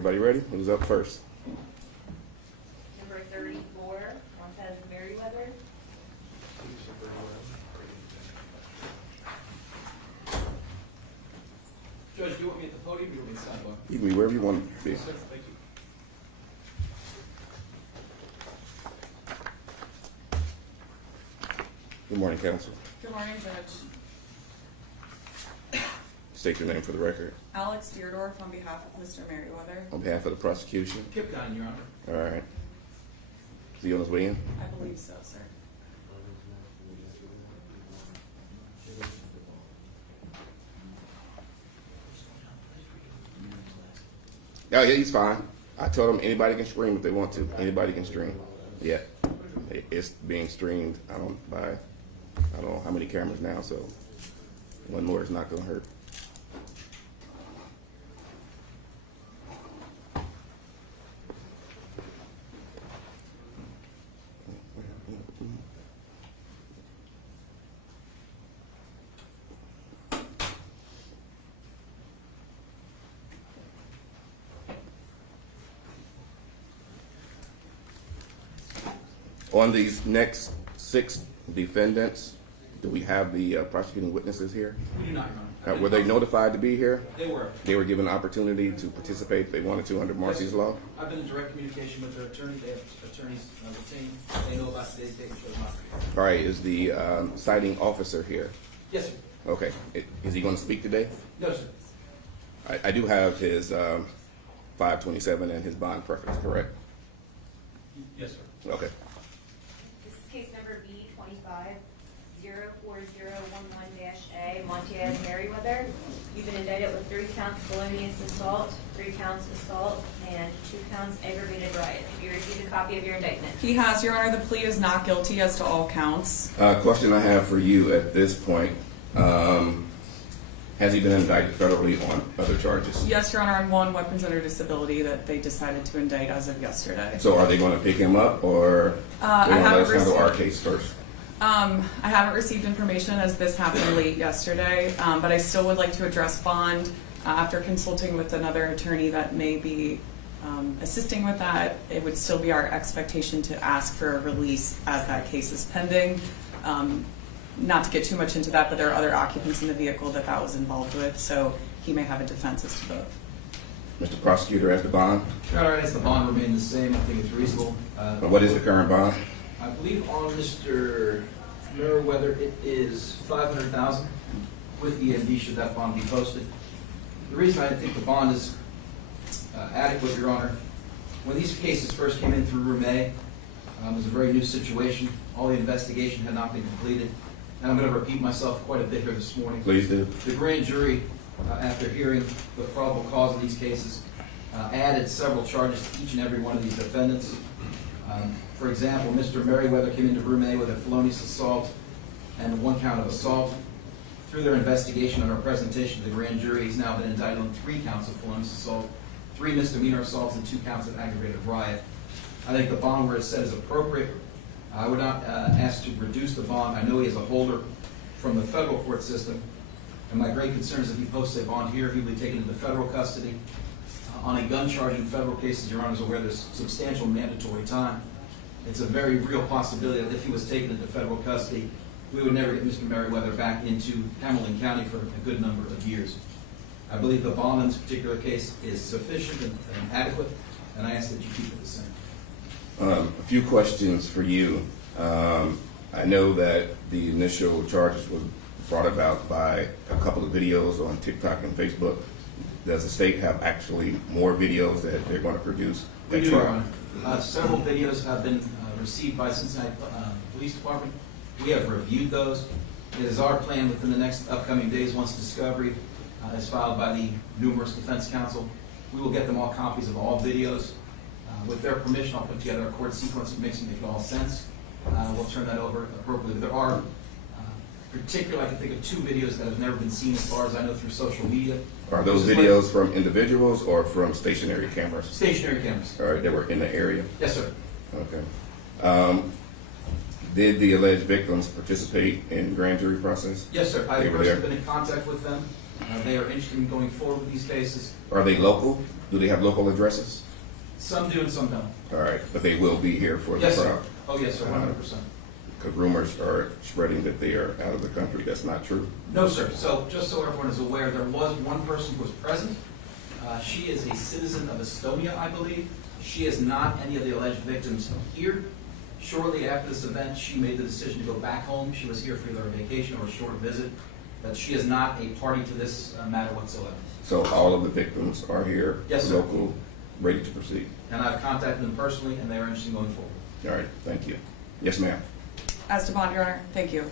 Everybody ready? Who's up first? Number 34, Montez Merryweather. Judge, do you want me at the podium or do you want me at the sidebar? You can be wherever you want to be. Yes, sir. Thank you. Good morning, counsel. Good morning, Judge. State your name for the record. Alex Deardorff on behalf of Mr. Merryweather. On behalf of the prosecution. Keep going, Your Honor. All right. Is he on his way in? I believe so, sir. Oh, yeah, he's fine. I told him anybody can stream if they want to. Anybody can stream. Yeah. It's being streamed. I don't know how many cameras now, so one more is not going to hurt. On these next 6 defendants, do we have the prosecuting witnesses here? We do not, Your Honor. Were they notified to be here? They were. They were given an opportunity to participate if they wanted to under Marcy's law? I've been in direct communication with their attorney. They have attorneys retained. They know about today's date and chose not to. All right, is the citing officer here? Yes, sir. Okay, is he going to speak today? No, sir. I do have his 527 and his bond preference, correct? Yes, sir. Okay. This is case number B25-04011-A, Montier Merryweather. You've been indicted with 3 counts felonious assault, 3 counts assault, and 2 counts aggravated riot. Have you received a copy of your indictment? He has, Your Honor. The plea is not guilty as to all counts. Question I have for you at this point, has he been indicted federally on other charges? Yes, Your Honor, on 1 weapons under disability that they decided to indict as of yesterday. So are they going to pick him up, or they want to let us handle our case first? I haven't received information as this happened late yesterday, but I still would like to address bond. After consulting with another attorney that may be assisting with that, it would still be our expectation to ask for a release as that case is pending. Not to get too much into that, but there are other occupants in the vehicle that was involved with, so he may have a defense as to both. Mr. Prosecutor, as the bond? Your Honor, as the bond remained the same, I think it's reasonable. What is the current bond? I believe on Mr. Merryweather, it is $500,000 with EMD should that bond be posted. The reason I think the bond is adequate, Your Honor, when these cases first came in through Room A, it was a very new situation. All the investigation had not been completed. And I'm going to repeat myself quite a bit here this morning. Please do. The grand jury, after hearing the probable cause of these cases, added several charges to each and every one of these defendants. For example, Mr. Merryweather came into Room A with a felonious assault and 1 count of assault. Through their investigation and our presentation to the grand jury, he's now been indicted on 3 counts of felonious assault, 3 misdemeanor assaults, and 2 counts of aggravated riot. I think the bond where it's set is appropriate. I would not ask to reduce the bond. I know he is a holder from the federal court system, and my great concern is if he posts a bond here, he will be taken into federal custody. On a gun charge in federal cases, Your Honor is aware there's substantial mandatory time. It's a very real possibility that if he was taken into federal custody, we would never get Mr. Merryweather back into Hamilton County for a good number of years. I believe the bond in this particular case is sufficient and adequate, and I ask that you keep it the same. A few questions for you. I know that the initial charges were brought about by a couple of videos on TikTok and Facebook. Does the state have actually more videos that they're going to produce? We do, Your Honor. Several videos have been received by Cincinnati Police Department. We have reviewed those. It is our plan within the next upcoming days, once discovery is filed by the numerous defense counsel, we will get them all copies of all videos. With their permission, I'll put together a court sequence that makes it make all sense. We'll turn that over appropriately. There are particularly, I can think of 2 videos that have never been seen as far as I know through social media. Are those videos from individuals or from stationary cameras? Stationary cameras. All right, they were in the area? Yes, sir. Okay. Did the alleged victims participate in grand jury process? Yes, sir. They I've were personally there? been in contact with them. They are interested in going forward with these cases. Are they local? Do they have local addresses? Some do and some don't. All right, but they will be here for the Yes, trial. sir. Oh, yes, sir, 100%. Because rumors are spreading that they are out of the country. That's not true. No, sir. So just so everyone is aware, there was one person who was present. She is a citizen of Estonia, I believe. She is not any of the alleged victims here. Shortly after this event, she made the decision to go back home. She was here for either a vacation or a short visit. But she is not a party to this matter whatsoever. So all of the victims are here, Yes, sir. local, ready to proceed. And I've contacted them personally, and they are interested in going forward. All right, thank you. Yes, ma'am. As to bond, Your Honor, thank you.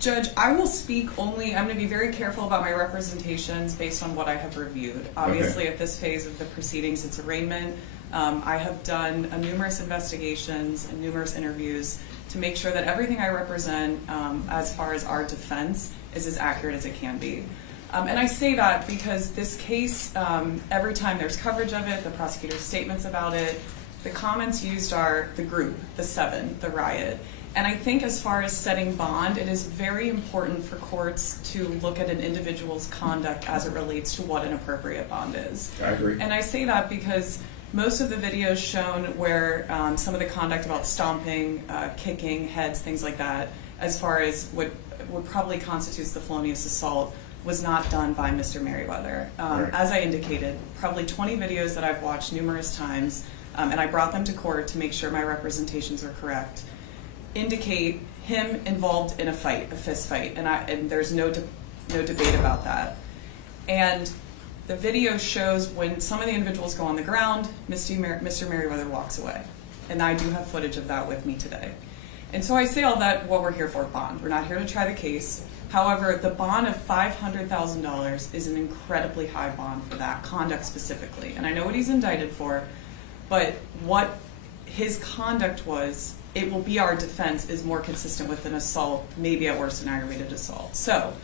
Judge, I will speak only, I'm going to be very careful about my representations based on what I have reviewed. Obviously, at this phase of the proceedings, it's arraignment. I have done numerous investigations and numerous interviews to make sure that everything I represent as far as our defense is as accurate as it can be. And I say that because this case, every time there's coverage of it, the prosecutor's statements about it, the comments used are the group, the seven, the riot. And I think as far as setting bond, it is very important for courts to look at an individual's conduct as it relates to what an appropriate bond is. I agree. And I say that because most of the videos shown where some of the conduct about stomping, kicking, heads, things like that, as far as what probably constitutes the felonious assault, was not done by Mr. Merryweather. Right. As I indicated, probably 20 videos that I've watched numerous times, and I brought them to court to make sure my representations are correct, indicate him involved in a fight, a fist fight, and there's no debate about that. And the video shows when some of the individuals go on the ground, Mr. Merryweather walks away. And I do have footage of that with me today. And so I say all that, what we're here for, bond. We're not here to try the case. However, the bond of $500,000 is an incredibly high bond for that conduct specifically. And I know what he's indicted for, but what his conduct was, it will be our defense, is more consistent with an assault, maybe at worst an aggravated assault. So,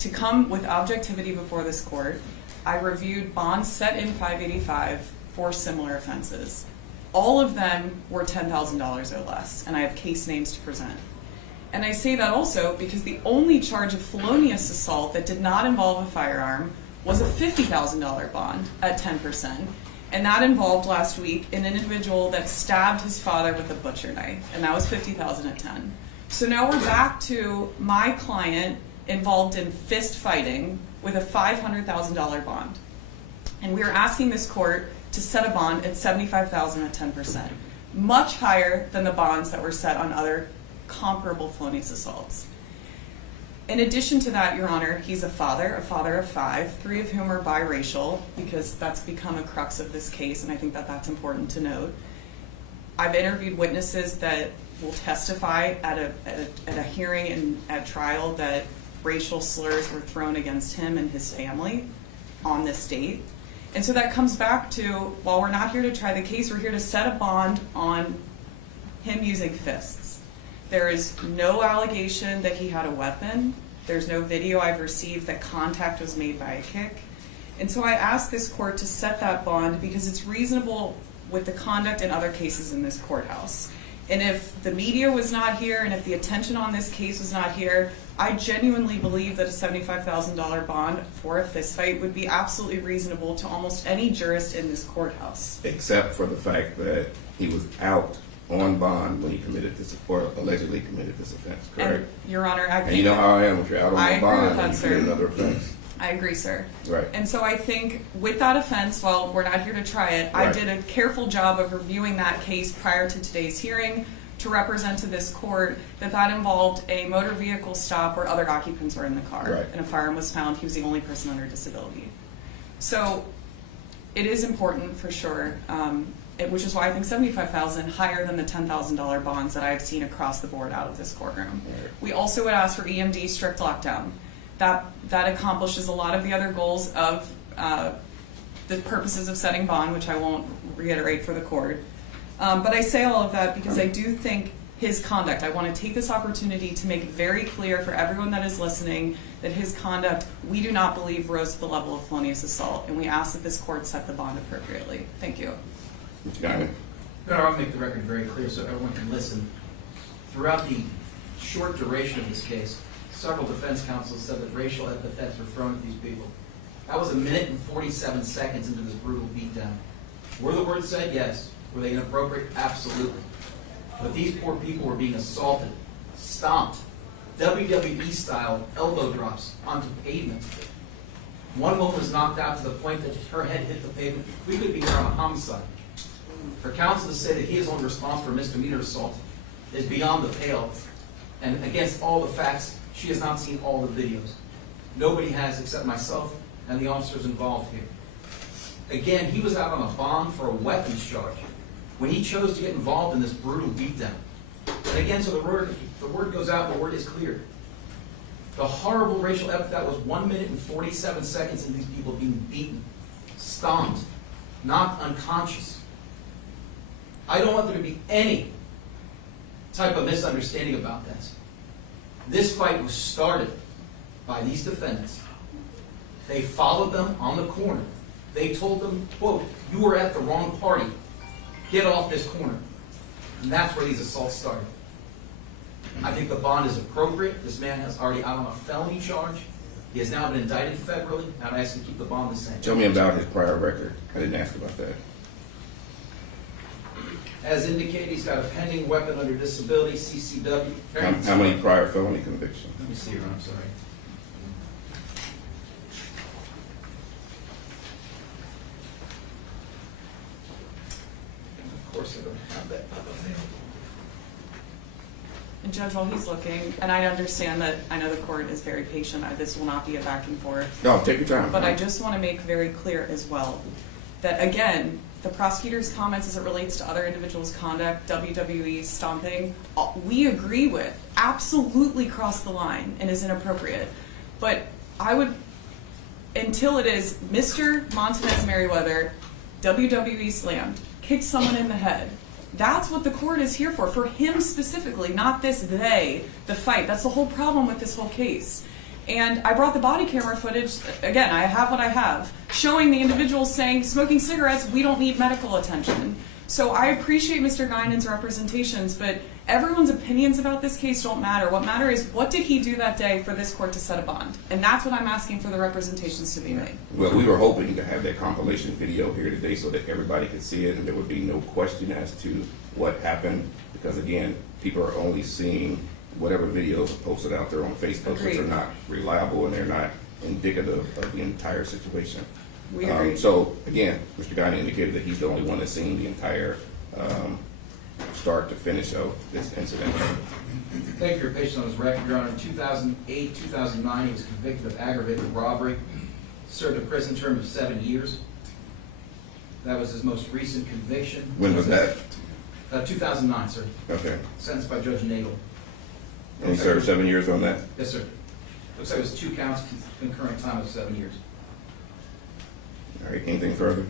to come with objectivity before this court, I reviewed bonds set in 585 for similar offenses. All of them were $10,000 or less, and I have case names to present. And I say that also because the only charge of felonious assault that did not involve a firearm was a $50,000 bond at 10%. And that involved last week an individual that stabbed his father with a butcher knife, and that was $50,000 at 10. So now we're back to my client involved in fist fighting with a $500,000 bond. And we are asking this court to set a bond at $75,000 at 10%, much higher than the bonds that were set on other comparable felonious assaults. In addition to that, Your Honor, he's a father of 5, 3 of whom are biracial, because that's become a crux of this case, and I think that that's important to note. I've interviewed witnesses that will testify at a hearing and at trial that racial slurs were thrown against him and his family on this date. And so that comes back to, while we're not here to try the case, we're here to set a bond on him using fists. There is no allegation that he had a weapon. There's no video I've received that contact was made by a kick. And so I ask this court to set that bond because it's reasonable with the conduct in other cases in this courthouse. And if the media was not here and if the attention on this case was not here, I genuinely believe that a $75,000 bond for a fistfight would be absolutely reasonable to almost any jurist in this courthouse. Except for the fact that he was out on bond when he committed this, or allegedly committed this offense, correct? And, Your Honor, I think... And you know how I am, if you're out I on agree bond with that, and you sir. commit another offense. I agree, sir. Right. And so I think with that offense, while we're not here to try it, I Right. did a careful job of reviewing that case prior to today's hearing to represent to this court that that involved a motor vehicle stop where other occupants were in the car. Right. And a firearm was found. He was the only person under disability. So it is important for sure, which is why I think $75,000 higher than the $10,000 bonds that I've seen across the board out of this courtroom. Right. We also would ask for EMD strict lockdown. That accomplishes a lot of the other goals of the purposes of setting bond, which I won't reiterate for the court. But I say all of that because I do think his conduct, I want to take this opportunity to make it very clear for everyone that is listening that his conduct, we do not believe rose to the level of felonious assault, and we ask that this court set the bond appropriately. Thank you. Mr. Guy. I'll make the record very clear so everyone can listen. Throughout the short duration of this case, several defense counsels said that racial epithets were thrown at these people. That was 1 minute and 47 seconds into this brutal beatdown. Were the words said? Yes. Were they inappropriate? Absolutely. But these poor people were being assaulted, stomped, WWE-style elbow drops onto pavement. One woman was knocked out to the point that her head hit the pavement. We could be here on a homicide. For counsel to say that he is only responsible for misdemeanor assault is beyond the pale, and against all the facts. She has not seen all the videos. Nobody has except myself and the officers involved here. Again, he was out on a bond for a weapons charge when he chose to get involved in this brutal beatdown. And again, so the word goes out, the word is clear. The horrible racial epithet was 1 minute and 47 seconds into these people being beaten, stomped, knocked unconscious. I don't want there to be any type of misunderstanding about this. This fight was started by these defendants. They followed them on the corner. They told them, quote, "You were at the wrong party. Get off this corner." And that's where these assaults started. I think the bond is appropriate. This man has already out on a felony charge. He has now been indicted federally, and I ask him to keep the bond the same. Tell me about his prior record. I didn't ask about that. As indicated, he's got a pending weapon under disability, CCW. How many prior felony convictions? Let me see here, I'm sorry. Of course I don't have that available. And Judge, while he's looking, and I understand that, I know the court is very patient, this will not be a back and forth. No, take your time. But I just want to make very clear as well that, again, the prosecutor's comments as it relates to other individuals' conduct, WWE stomping, we agree with, absolutely cross the line and is inappropriate. But I would, until it is Mr. Montanez Merryweather, WWE slammed, kicked someone in the head. That's what the court is here for him specifically, not this they, the fight. That's the whole problem with this whole case. And I brought the body camera footage, again, I have what I have, showing the individuals saying, smoking cigarettes, we don't need medical attention. So I appreciate Mr. Guinan's representations, but everyone's opinions about this case don't matter. What matters is, what did he do that day for this court to set a bond? And that's what I'm asking for the representations to be made. Well, we were hoping to have that compilation video here today so that everybody could see it and there would be no question as to what happened. Because again, people are only seeing whatever videos are posted out there on Facebook, which are not reliable and they're not indicative of the entire situation. We agree. So again, Mr. Guinan indicated that he's the only one that's seen the entire start to finish of this incident. Thank you for your patience on his record, Your Honor. In 2008, 2009, he was convicted of aggravated robbery, served a prison term of 7 years. That was his most recent conviction. When was that? 2009, sir. Okay. Sentenced by Judge Nagel. And he served 7 years on that? Yes, sir. Looks like it was 2 counts, concurrent time of 7 years. All right, anything further?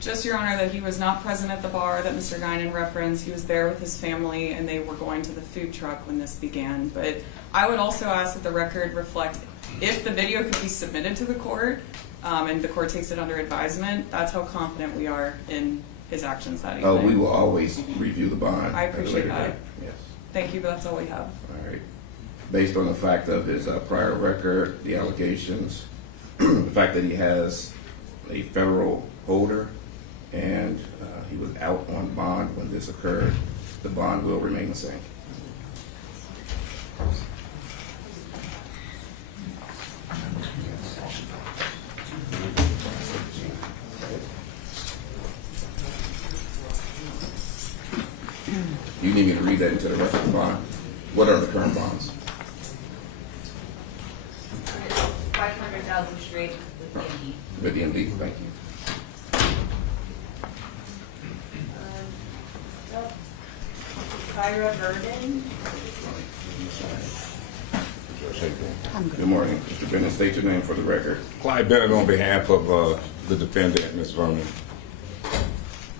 Just, Your Honor, that he was not present at the bar that Mr. Guinan referenced. He was there with his family, and they were going to the food truck when this began. But I would also ask that the record reflect, if the video could be submitted to the court, and the court takes it under advisement, that's how confident we are in his actions that evening. Oh, we will always review the bond. I at a appreciate later that. date. Yes. Thank you, but that's all we have. All right. Based on the fact of his prior record, the allegations, the fact that he has a federal holder, and he was out on bond when this occurred, the bond will remain the same. You need me to read that into the rest of the bond? What are the current bonds? 500,000 straight with the MD. With the MD, thank you. Tyra, Vernon. Good morning. Mr. Bennett, state your name for the record. Clyde Bennett on behalf of the defendant, Ms. Vernon.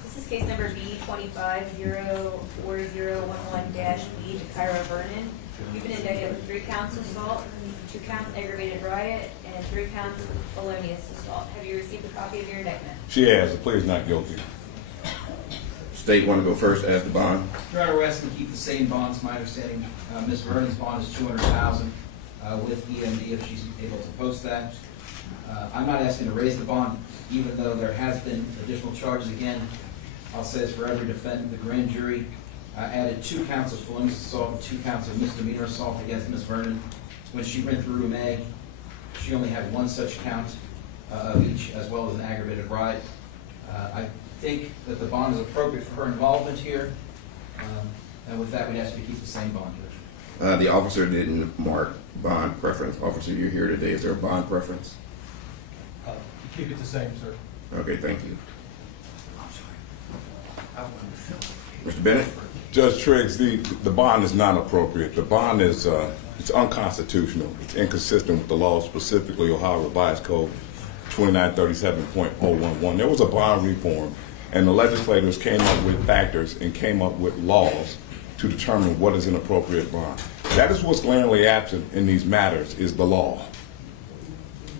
This is case number B25-04011-B to Tyra Vernon. You've been indicted with 3 counts of assault, 2 counts aggravated riot, and 3 counts of felonious assault. Have you received a copy of your indictment? She has. The plea is not guilty. State want to go first as the bond? Your Honor, we're asking to keep the same bonds. My understanding, Ms. Vernon's bond is $200,000. with EMD if she's able to post that. I'm not asking to raise the bond, even though there has been additional charges. Again, I'll say this for every defendant. The grand jury added 2 counts of felonious assault and 2 counts of misdemeanor assault against Ms. Vernon. When she went through Room A, she only had 1 such count of each, as well as an aggravated ride. I think that the bond is appropriate for her involvement here. And with that, we'd ask you to keep the same bond, Judge. The officer didn't mark bond preference. Officer, you're here today. Is there a bond preference? Keep it the same, sir. Okay, thank you. Mr. Bennett? Judge Triggs, the bond is not appropriate. The bond is it's unconstitutional. It's inconsistent with the law, specifically Ohio Revised Code 2937.011. There was a bond reform, and the legislators came up with factors and came up with laws to determine what is an appropriate bond. That is what's glaringly absent in these matters, is the law.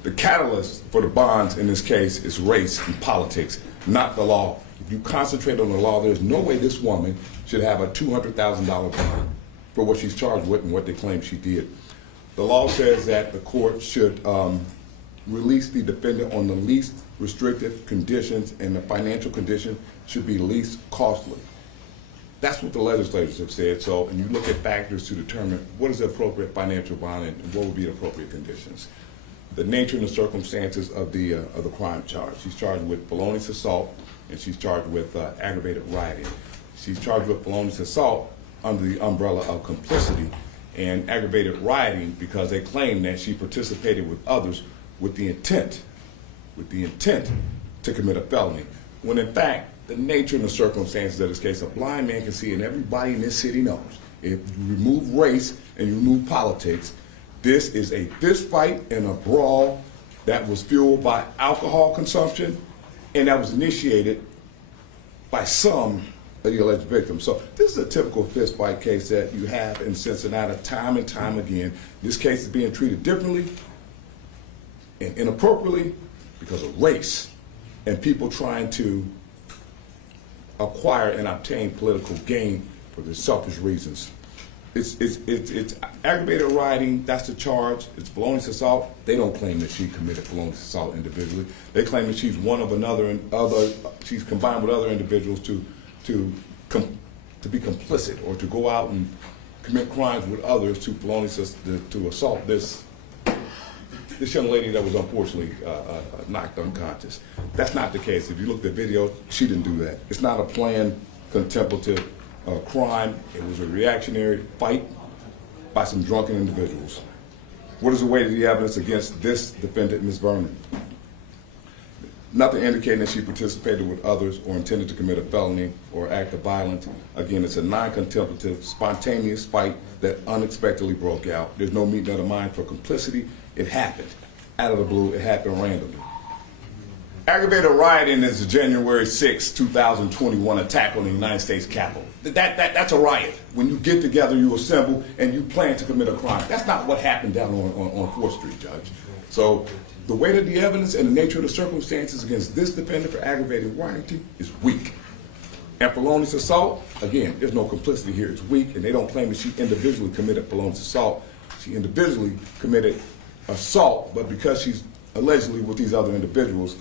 The catalyst for the bonds in this case is race and politics, not the law. If you concentrate on the law, there's no way this woman should have a $200,000 bond for what she's charged with and what they claim she did. The law says that the court should release the defendant on the least restrictive conditions, and the financial condition should be least costly. That's what the legislators have said. So, and you look at factors to determine what is the appropriate financial bond and what would be the appropriate conditions. The nature and the circumstances of the crime charge. She's charged with felonious assault, and she's charged with aggravated rioting. She's charged with felonious assault under the umbrella of complicity, and aggravated rioting because they claim that she participated with others with the intent to commit a felony. When in fact, the nature and the circumstances of this case, a blind man can see, and everybody in this city knows, if you remove race and you remove politics, this is a fist fight and a brawl that was fueled by alcohol consumption, and that was initiated by some of the alleged victims. So this is a typical fist fight case that you have in Cincinnati time and time again. This case is being treated differently and inappropriately because of race and people trying to acquire and obtain political gain for their selfish reasons. It's aggravated rioting, that's the charge. It's felonious assault. They don't claim that she committed felonious assault individually. They claim that she's one of another, and she's combined with other individuals to be complicit, or to go out and commit crimes with others to assault this young lady that was unfortunately knocked unconscious. That's not the case. If you look at the video, she didn't do that. It's not a planned contemplative crime. It was a reactionary fight by some drunken individuals. What is the weight of the evidence against this defendant, Ms. Vernon? Nothing indicating that she participated with others or intended to commit a felony or act of violence. Again, it's a non-contemplative, spontaneous fight that unexpectedly broke out. There's no meeting of the mind for complicity. It happened out of the blue. It happened randomly. Aggravated rioting is the January 6, 2021 attack on the United States Capitol. That's a riot. When you get together, you assemble, and you plan to commit a crime. That's not what happened down on 4th Street, Judge. So the weight of the evidence and the nature of the circumstances against this defendant for aggravated rioting is weak. And felonious assault, again, there's no complicity here. It's weak, and they don't claim that she individually committed felonious assault. She individually committed assault, but because she's allegedly with these other individuals,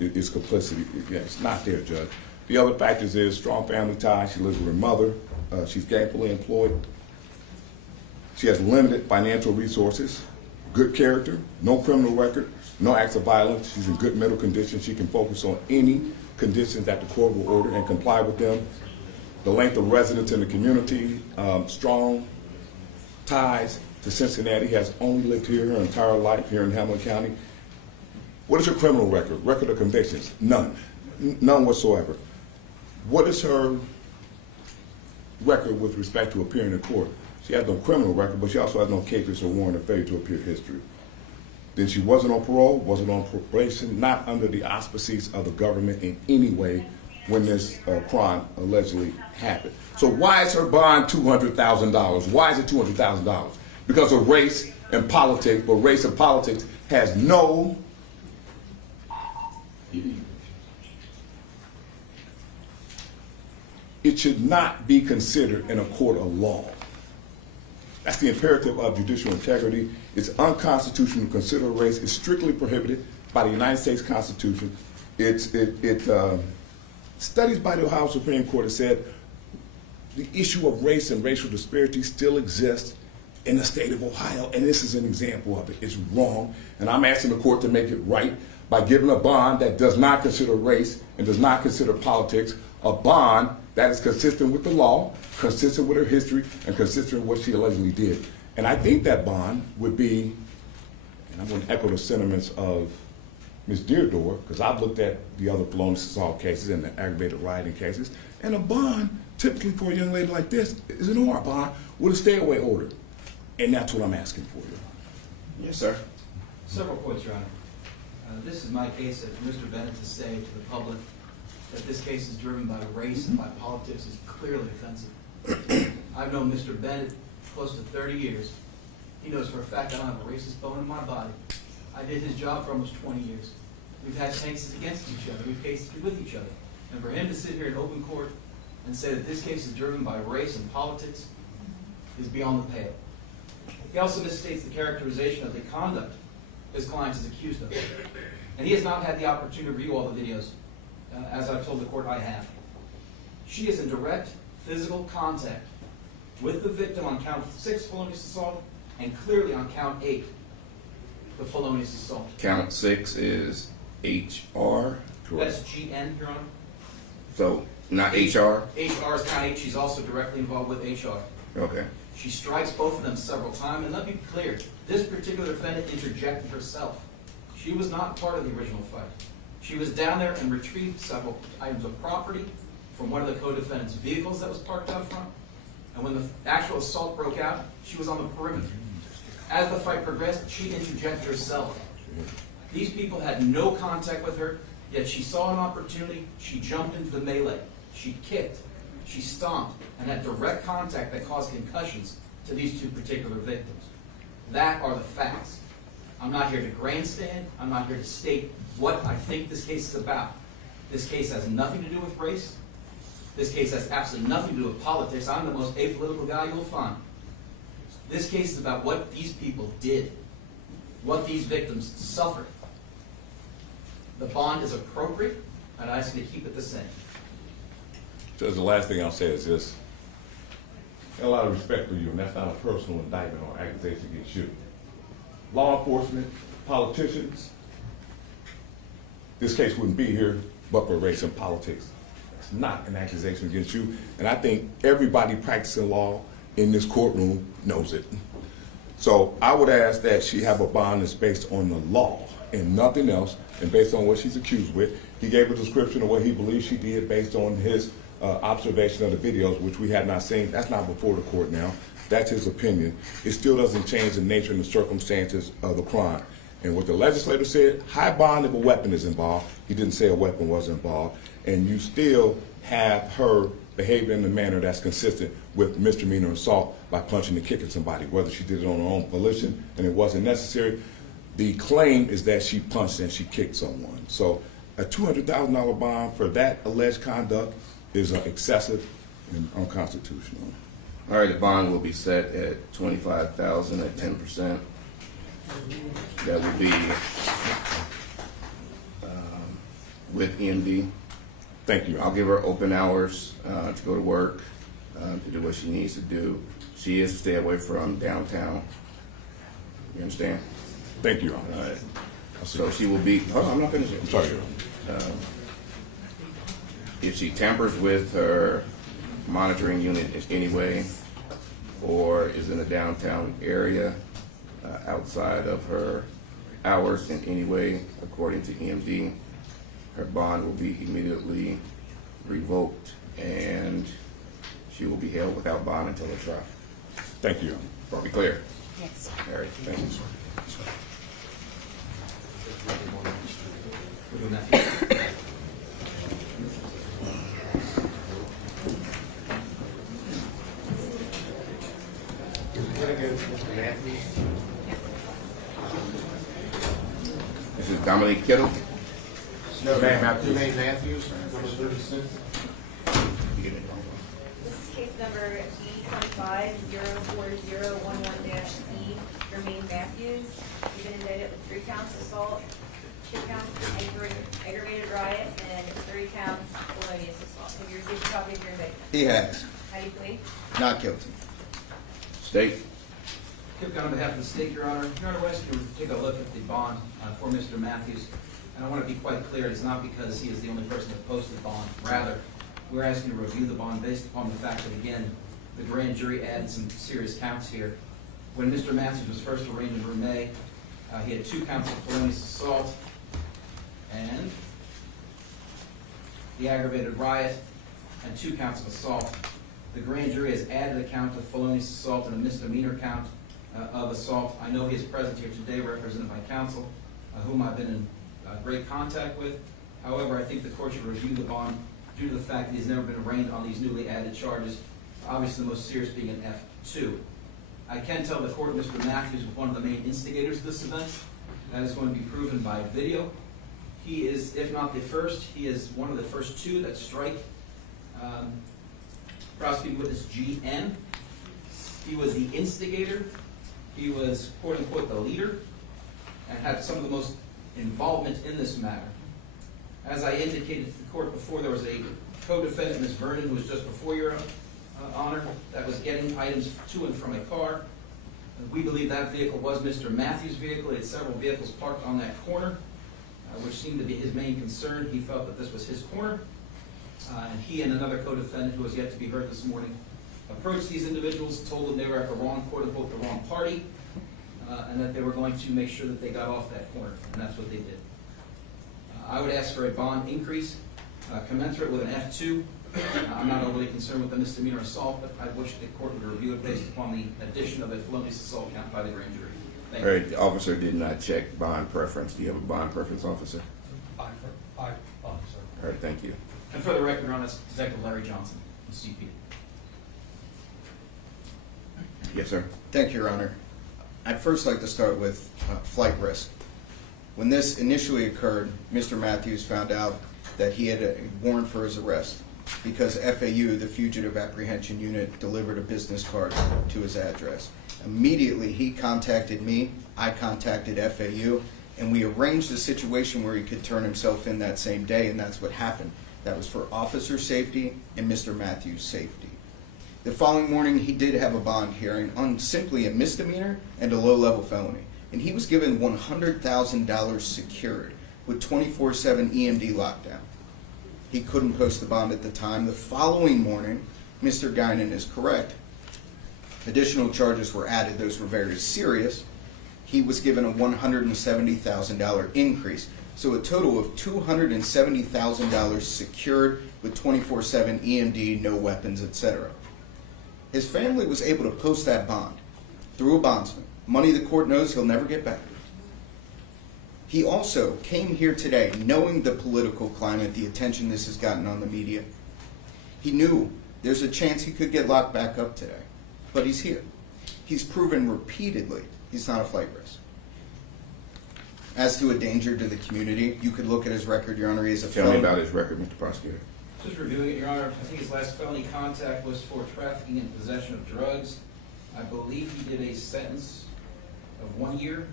it's complicity. Yeah, it's not there, Judge. The other factors is strong family ties. She lives with her mother. She's gainfully employed. She has limited financial resources, good character, no criminal record, no acts of violence. She's in good mental condition. She can focus on any conditions that the court will order and comply with them. The length of residence in the community, strong ties to Cincinnati, has only lived here her entire life here in Hamilton County. What is her criminal record? Record of convictions? None. None whatsoever. What is her record with respect to appearing in court? She has no criminal record, but she also has no cases or warrant of failure to appear history. Then she wasn't on parole, wasn't on probation, not under the auspices of the government in any way when this crime allegedly happened. So why is her bond $200,000? Why is it $200,000? Because of race and politics, but race and politics has no it should not be considered in a court of law. That's the imperative of judicial integrity. It's unconstitutional to consider race. It's strictly prohibited by the United States Constitution. Studies by the Ohio Supreme Court have said the issue of race and racial disparity still exists in the state of Ohio, and this is an example of it. It's wrong, and I'm asking the court to make it right by giving a bond that does not consider race and does not consider politics, a bond that is consistent with the law, consistent with her history, and consistent with what she allegedly did. And I think that bond would be, and I'm going to echo the sentiments of Ms. Deardorff, because I've looked at the other felonious assault cases and the aggravated rioting cases, and a bond, typically for a young lady like this, is an OR bond with a stay-away order. And that's what I'm asking for, Your Honor. Yes, sir. Several points, Your Honor. This is my case that for Mr. Bennett to say to the public that this case is driven by race and by politics is clearly offensive. I've known Mr. Bennett close to 30 years. He knows for a fact I don't have a racist bone in my body. I did his job for almost 20 years. We've had cases against each other. We've cases with each other. And for him to sit here in open court and say that this case is driven by race and politics is beyond the pale. He also misstates the characterization of the conduct his client is accused of. And he has not had the opportunity to review all the videos. As I've told the court, I have. She is in direct physical contact with the victim on count 6 felonious assault and clearly on count 8, the felonious assault. Count 6 is HR. That's GN, Your Honor. So not HR. HR is count 8. She's also directly involved with HR. Okay. She strikes both of them several times. And let me be clear, this particular defendant interjected herself. She was not part of the original fight. She was down there and retrieved several items of property from one of the co-defendant's vehicles that was parked out front. And when the actual assault broke out, she was on the perimeter. As the fight progressed, she interjected herself. These people had no contact with her, yet she saw an opportunity. She jumped into the melee. She kicked. She stomped and had direct contact that caused concussions to these 2 particular victims. That are the facts. I'm not here to grandstand. I'm not here to state what I think this case is about. This case has nothing to do with race. This case has absolutely nothing to do with politics. I'm the most apolitical guy you'll find. This case is about what these people did, what these victims suffered. The bond is appropriate, and I ask you to keep it the same. Judge, the last thing I'll say is this. I have a lot of respect for you, and that's not a personal indictment or accusation against you. Law enforcement, politicians, this case wouldn't be here but for race and politics. It's not an accusation against you, and I think everybody practicing law in this courtroom knows it. So I would ask that she have a bond that's based on the law and nothing else, and based on what she's accused with. He gave a description of what he believes she did based on his observation of the videos, which we had not seen. That's not before the court now. That's his opinion. It still doesn't change the nature and the circumstances of the crime. And what the legislator said, high bond if a weapon is involved. He didn't say a weapon was involved. And you still have her behaving in a manner that's consistent with misdemeanor assault by punching and kicking somebody, whether she did it on her own volition and it wasn't necessary. The claim is that she punched and she kicked someone. So a $200,000 bond for that alleged conduct is excessive and unconstitutional. All right, the bond will be set at $25,000 at 10%. That will be with EMD. Thank you. I'll give her open hours to go to work, to do what she needs to do. She is to stay away from downtown. You understand? Thank you, Your All Honor. right. So she will be. Oh, I'm not finished yet. I'm sorry, Your Honor. If she tampers with her monitoring unit in any way, or is in the downtown area outside of her hours in any way, according to EMD, her bond will be immediately revoked and she will be held without bond until the trial. Thank you, Your Honor. Are we clear? Yes. All right, thank you. This is Dominique Kittle. No, Matthews. Jermaine Matthews, number 36. This is case number E25-04011-C, Vernon Matthews. You've been indicted with 3 counts assault, 2 counts aggravated riot, and 3 counts felonious assault. Have you received a copy of your indictment? He has. How do you plead? Not guilty. State. Kip, on behalf of the state, Your Honor, Your Honor, we're asking you to take a look at the bond for Mr. Matthews. And I want to be quite clear, it's not because he is the only person that posted bond. Rather, we're asking you to review the bond based upon the fact that, again, the grand jury added some serious counts here. When Mr. Matthews was first arraigned in room A, he had 2 counts of felonious assault and the aggravated riot and 2 counts of assault. The grand jury has added a count of felonious assault and a misdemeanor count of assault. I know he is present here today, represented by counsel, whom I've been in great contact with. However, I think the court should review the bond due to the fact that he's never been arraigned on these newly added charges, obviously the most serious being an F2. I can tell the court Mr. Matthews was one of the main instigators of this event. That is going to be proven by video. He is, if not the first, he is one of the first 2 that strike prosecuting witness GN. He was the instigator. He was, quote unquote, the leader, and had some of the most involvement in this matter. As I indicated to the court before, there was a co-defendant, Ms. Vernon, who was just before Your Honor, that was getting items to and from a car. We believe that vehicle was Mr. Matthews' vehicle. He had several vehicles parked on that corner, which seemed to be his main concern. He felt that this was his corner. And he and another co-defendant, who was yet to be heard this morning, approached these individuals, told them they were at the wrong, quote unquote, the wrong party, and that they were going to make sure that they got off that corner, and that's what they did. I would ask for a bond increase commensurate with an F2. I'm not overly concerned with the misdemeanor assault, but I wish the court would review it based upon the addition of a felonious assault count by the grand jury. Thank All you. right, the officer did not check bond preference. Do you have a bond preference, officer? Sir. All right, thank you. And for the record, Your Honor, that's Detective Larry Johnson, CP. Yes, sir. Thank you, Your Honor. I'd first like to start with flight risk. When this initially occurred, Mr. Matthews found out that he had a warrant for his arrest because FAU, the Fugitive Apprehension Unit, delivered a business card to his address. Immediately, he contacted me, I contacted FAU, and we arranged a situation where he could turn himself in that same day, and that's what happened. That was for officer safety and Mr. Matthews' safety. The following morning, he did have a bond hearing on simply a misdemeanor and a low-level felony, and he was given $100,000 secured with 24/7 EMD lockdown. He couldn't post the bond at the time. The following morning, Mr. Guinan is correct. Additional charges were added. Those were very serious. He was given a $170,000 increase. So a total of $270,000 secured with 24/7 EMD, no weapons, etc. His family was able to post that bond through a bondsman. Money the court knows he'll never get back. He also came here today knowing the political climate, the attention this has gotten on the media. He knew there's a chance he could get locked back up today, but he's here. He's proven repeatedly he's not a flight risk. As to a danger to the community, you could look at his record, Your Honor. He is a Tell me felon. about his record, Mr. Prosecutor. Just reviewing it, Your Honor, I think his last felony contact was for trafficking and possession of drugs. I believe he did a sentence of 1 year.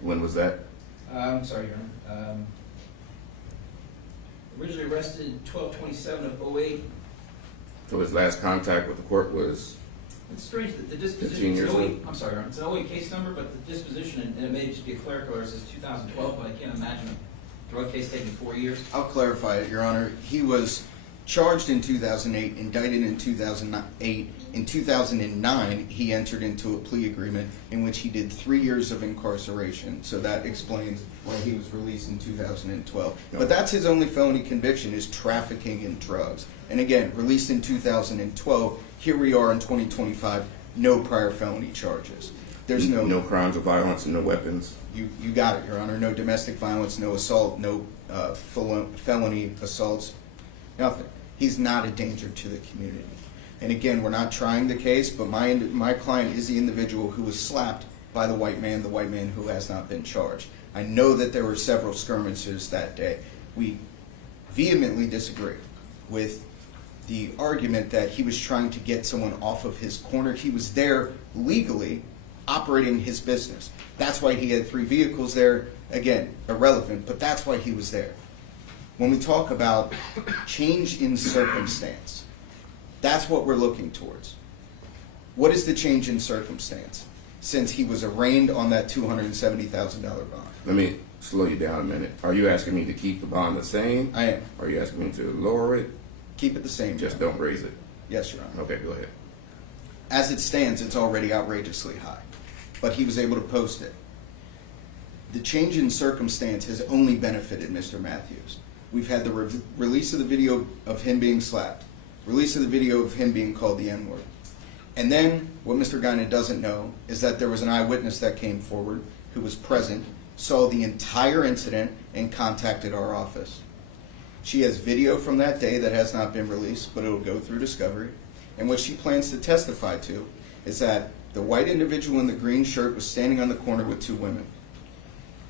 When was that? I'm sorry, Your Honor. Originally arrested 12/27 of 08. So his last contact with the court was, It's strange that the 15 disposition, years old? I'm sorry, Your Honor, it's an 08 case number, but the disposition, and it may just be a clerical error, says 2012, but I can't imagine a drug case taking 4 years. I'll clarify it, Your Honor. He was charged in 2008, indicted in 2008. In 2009, he entered into a plea agreement in which he did 3 years of incarceration. So that explains why he was released in 2012. But that's his only felony conviction, is trafficking in drugs. And again, released in 2012. Here we are in 2025, no prior felony charges. There's no crimes of violence and no weapons. You got it, Your Honor. No domestic violence, no assault, no felony assaults, nothing. He's not a danger to the community. And again, we're not trying the case, but my client is the individual who was slapped by the white man who has not been charged. I know that there were several skirmishes that day. We vehemently disagree with the argument that he was trying to get someone off of his corner. He was there legally operating his business. That's why he had 3 vehicles there. Again, irrelevant, but that's why he was there. When we talk about change in circumstance, that's what we're looking towards. What is the change in circumstance since he was arraigned on that $270,000 bond? Let me slow you down a minute. Are you asking me to keep the bond the same? I am. Are you asking me to lower it? Keep it the same. Just Your don't raise it. Yes, Your Honor. Okay, go ahead. As it stands, it's already outrageously high, but he was able to post it. The change in circumstance has only benefited Mr. Matthews. We've had the release of the video of him being slapped, release of the video of him being called the N-word. And then what Mr. Guinan doesn't know is that there was an eyewitness that came forward who was present, saw the entire incident, and contacted our office. She has video from that day that has not been released, but it'll go through discovery. And what she plans to testify to is that the white individual in the green shirt was standing on the corner with 2 women.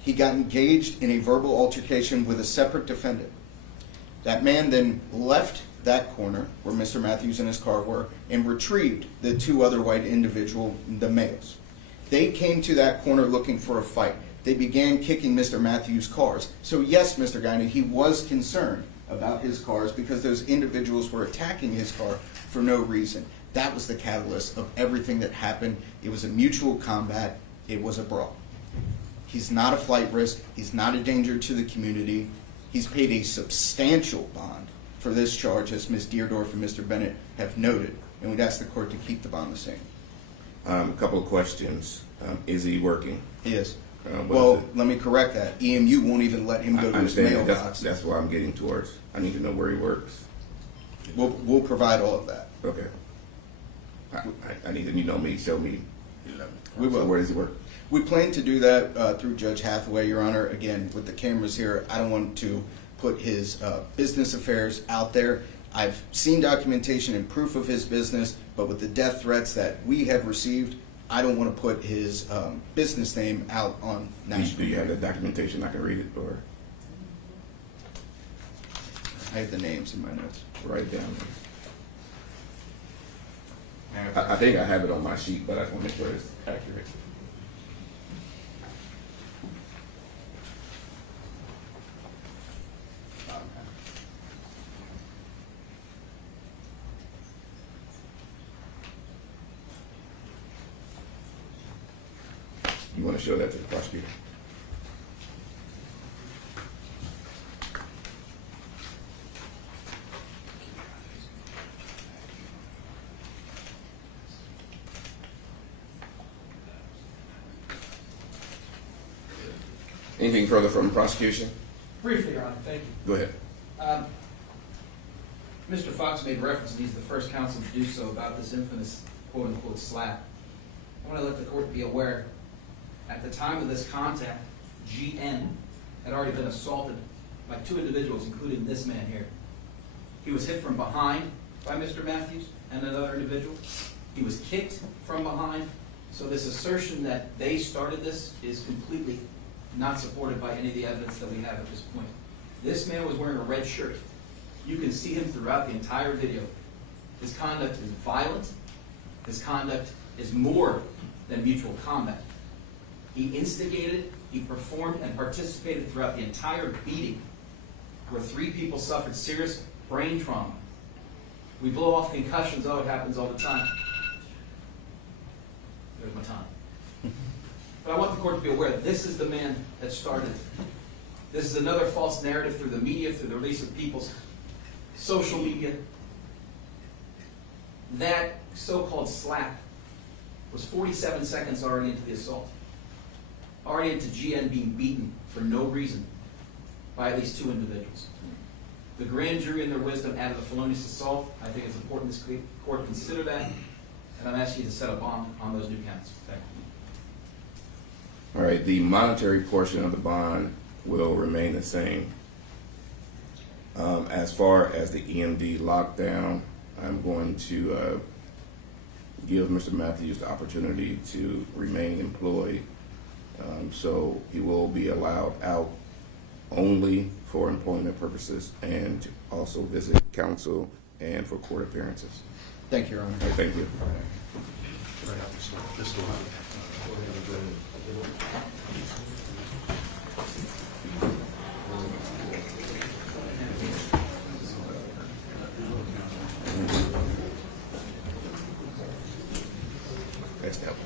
He got engaged in a verbal altercation with a separate defendant. That man then left that corner where Mr. Matthews and his car were and retrieved the 2 other white individuals, the males. They came to that corner looking for a fight. They began kicking Mr. Matthews' cars. So yes, Mr. Guinan, he was concerned about his cars because those individuals were attacking his car for no reason. That was the catalyst of everything that happened. It was a mutual combat. It was a brawl. He's not a flight risk. He's not a danger to the community. He's paid a substantial bond for this charge, as Ms. Deerdorf and Mr. Bennett have noted, and we'd ask the court to keep the bond the same. A couple of questions. Is he working? He is. What Well, is it? let me correct that. EMU won't even let him go I to his understand. mailbox. That's what I'm getting towards. I need to know where he works. We'll provide all of that. Okay. I need to, show me. We will. So where does he work? We plan to do that through Judge Hathaway, Your Honor. Again, with the cameras here, I don't want to put his business affairs out there. I've seen documentation and proof of his business, but with the death threats that we have received, I don't want to put his business name out on national. Do you have the documentation? I can read it or I have the names in my notes. write it down. I think I have it on my sheet, but I just want to make sure it's accurate. You want to show that to the prosecutor? Anything further from the prosecution? Briefly, Your Honor, thank you. Go ahead. Mr. Fox made reference, and he's the first counsel to do so, about this infamous quote-unquote slap. I want to let the court be aware, at the time of this contact, GN had already been assaulted by 2 individuals, including this man here. He was hit from behind by Mr. Matthews and another individual. He was kicked from behind. So this assertion that they started this is completely not supported by any of the evidence that we have at this point. This man was wearing a red shirt. You can see him throughout the entire video. His conduct is violent. His conduct is more than mutual combat. He instigated, he performed, and participated throughout the entire beating, where 3 people suffered serious brain trauma. We blow off concussions, oh, it happens all the time. There's my time. But I want the court to be aware that this is the man that started. This is another false narrative through the media, through the release of people's social media. That so-called slap was 47 seconds already into the assault. Already into GN being beaten for no reason by at least 2 individuals. The grand jury in their wisdom added a felonious assault. I think it's important this court consider that, and I'm asking you to set a bond on those new counts. Thank you. All right, the monetary portion of the bond will remain the same. As far as the EMD lockdown, I'm going to give Mr. Matthews the opportunity to remain employed. So he will be allowed out only for employment purposes and to also visit counsel and for court appearances. Thank you, Your Honor. Thank you. That's that one.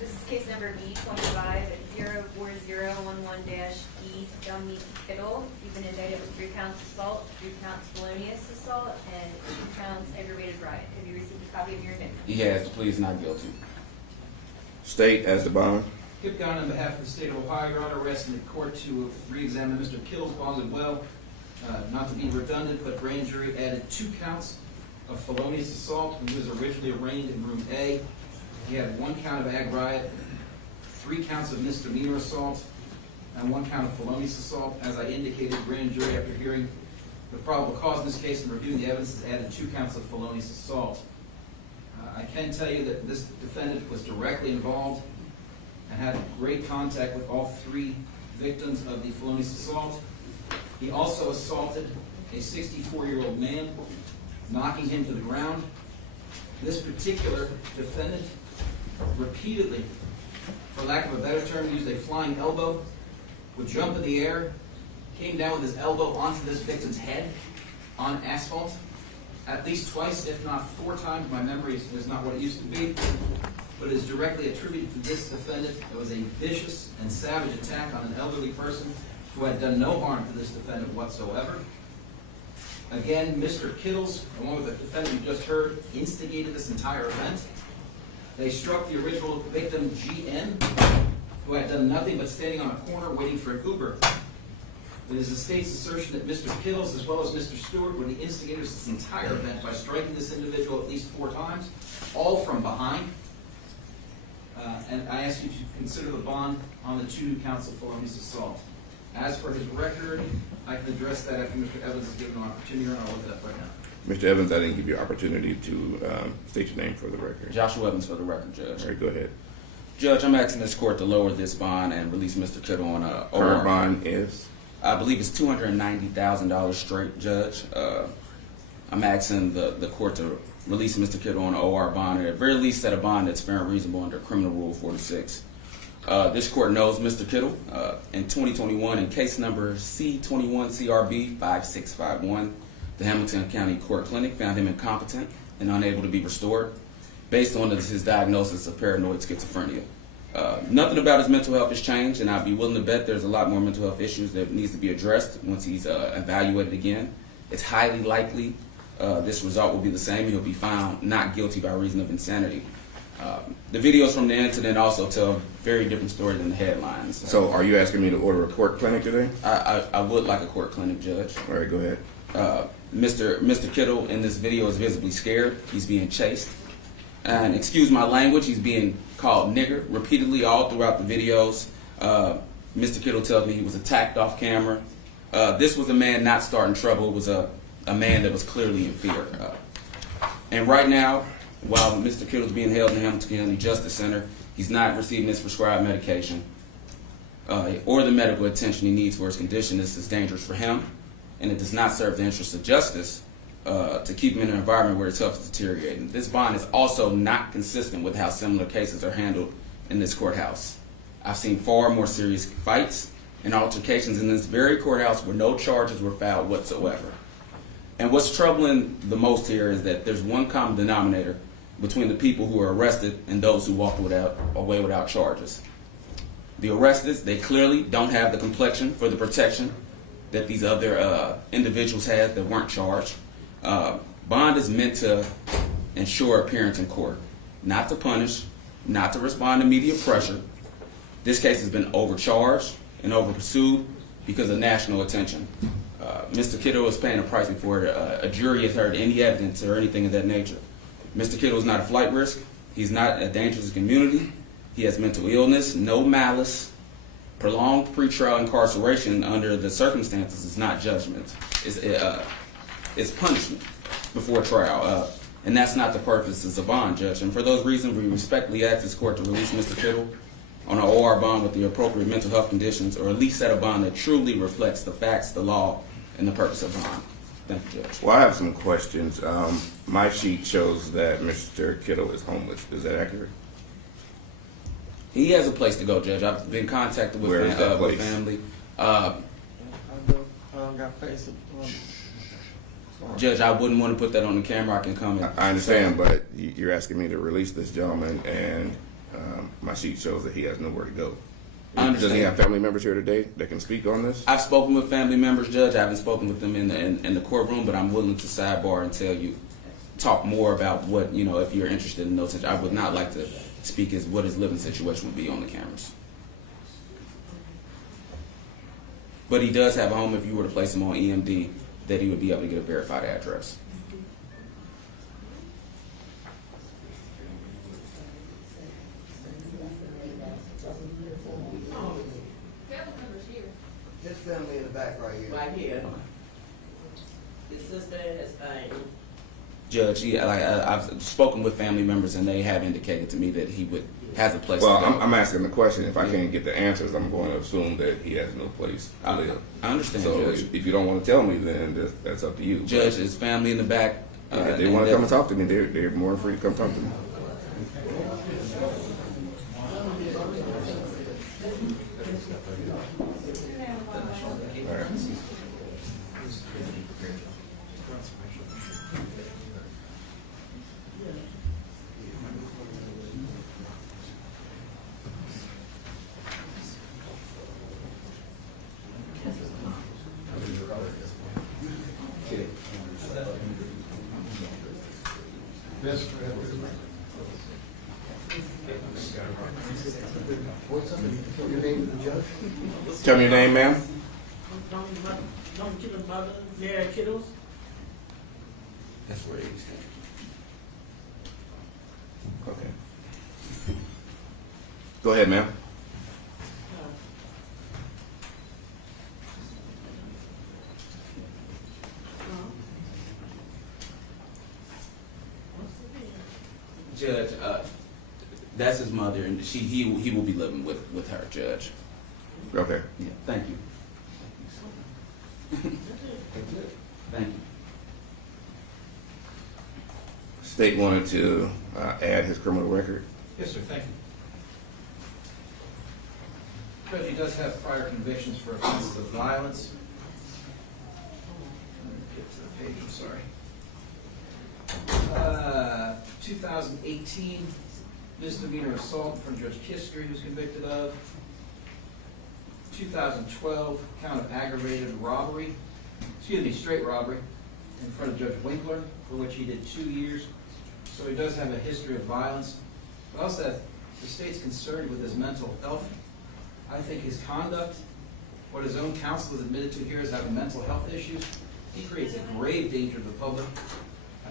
This is case number B25-04011-E, Dominique Kittle. You've been indicted with 3 counts assault, 3 counts felonious assault, and 2 counts aggravated riot. Have you received a copy of your indictment? He has, please not guilty. State as the bond. Kip Gunn, on behalf of the state of Ohio, Your Honor, we're asking the court to re-examine Mr. Kittle's bonds as well. Not to be redundant, but grand jury added 2 counts of felonious assault when he was originally arraigned in room A. He had 1 count of ag riot, 3 counts of misdemeanor assault, and 1 count of felonious assault. As I indicated, grand jury, after hearing the probable cause in this case and reviewing the evidence, has added 2 counts of felonious assault. I can tell you that this defendant was directly involved and had great contact with all 3 victims of the felonious assault. He also assaulted a 64-year-old man, knocking him to the ground. This particular defendant repeatedly, for lack of a better term, used a flying elbow, would jump in the air, came down with his elbow onto this victim's head on asphalt, at least twice, if not 4 times. My memory is not what it used to be, but is directly attributed to this defendant. It was a vicious and savage attack on an elderly person who had done no harm to this defendant whatsoever. Again, Mr. Kittles, along with the defendant you just heard, instigated this entire event. They struck the original victim, GN, who had done nothing but standing on a corner waiting for an Uber. It is the state's assertion that Mr. Kittles, as well as Mr. Stewart, were the instigators of this entire event by striking this individual at least 4 times, all from behind. And I ask you to consider the bond on the 2 counts of felonious assault. As for his record, I can address that after Mr. Evans is given an opportunity, and I'll look it up right now. Mr. Evans, I didn't give you opportunity to state your name for the record. Joshua Evans for the record, Judge. All right, go ahead. Judge, I'm asking this court to lower this bond and release Mr. Kittle on a Current OR. bond is? I believe it's $290,000 straight, Judge. I'm asking the court to release Mr. Kittle on an OR bond, or at the very least set a bond that's fair and reasonable under Criminal Rule 46. This court knows Mr. Kittle. In 2021, in case number C21CRB5651, the Hamilton County Court Clinic found him incompetent and unable to be restored based on his diagnosis of paranoid schizophrenia. Nothing about his mental health has changed, and I'd be willing to bet there's a lot more mental health issues that needs to be addressed once he's evaluated again. It's highly likely this result will be the same. He'll be found not guilty by reason of insanity. The videos from the incident also tell a very different story than the headlines. So are you asking me to order a court clinic today? I would like a court clinic, Judge. All right, go ahead. Mr. Kittle in this video is visibly scared. He's being chased. And excuse my language, he's being called nigger repeatedly all throughout the videos. Mr. Kittle tells me he was attacked off camera. This was a man not starting trouble. It was a man that was clearly in fear. And right now, while Mr. Kittle is being held in the Hamilton County Justice Center, he's not receiving his prescribed medication or the medical attention he needs for his condition. This is dangerous for him, and it does not serve the interests of justice to keep him in an environment where his health is deteriorating. This bond is also not consistent with how similar cases are handled in this courthouse. I've seen far more serious fights and altercations in this very courthouse where no charges were filed whatsoever. And what's troubling the most here is that there's one common denominator between the people who are arrested and those who walk away without charges. The arrested, they clearly don't have the complexion for the protection that these other individuals had that weren't charged. Bond is meant to ensure appearance in court, not to punish, not to respond to media pressure. This case has been overcharged and overpursued because of national attention. Mr. Kittle is paying a price before a jury has heard any evidence or anything of that nature. Mr. Kittle is not a flight risk. He's not a danger to the community. He has mental illness, no malice. Prolonged pretrial incarceration under the circumstances is not judgment. It's punishment. before trial. And that's not the purpose of the bond, Judge. And for those reasons, we respectfully ask this court to release Mr. Kittle on an OR bond with the appropriate mental health conditions, or at least set a bond that truly reflects the facts, the law, and the purpose of bond. Thank you, Judge. Well, I have some questions. My sheet shows that Mr. Kittle is homeless. Is that accurate? He has a place to go, Judge. I've been contacted with, Where is that with place? family. Judge, I wouldn't want to put that on the camera. I can come and I understand, but you're asking me to release this gentleman, and my sheet shows that he has nowhere to go. I understand. Does he have family members here today that can speak on this? I've spoken with family members, Judge. I haven't spoken with them in the courtroom, but I'm willing to sidebar and talk more about what, if you're interested in those. I would not like to speak as what his living situation would be on the cameras. But he does have a home. If you were to place him on EMD, that he would be able to get a verified address. This family in the back right here. Right here. His sister is Judge, I've spoken with family members, and they have indicated to me that he has a place Well, to go. I'm asking the question. If I can't get the answers, I'm going to assume that he has no place to live. I understand, So Judge. if you don't want to tell me, then that's up to you. Judge, his family in the back. If they want to come and talk to me, they're more than free to come talk to me. All right. Your name to the judge? Tell me your name, ma'am. Don't kill his mother, Mary Kittles. That's where he was. Okay. Go ahead, ma'am. Judge, that's his mother, and he will be living with her, Judge. Okay. Yeah. Thank you. Thank you. State wanted to add his criminal record. Yes, sir, thank you. Judge, he does have prior convictions for offenses of violence. Let me get to the page, I'm sorry. 2018 misdemeanor assault from Judge Kisker he was convicted of. 2012 count of aggravated robbery, straight robbery in front of Judge Winkler, for which he did 2 years. So he does have a history of violence. But also that the state's concerned with his mental health. I think his conduct, what his own counsel has admitted to here is having mental health issues. He creates a grave danger to the public.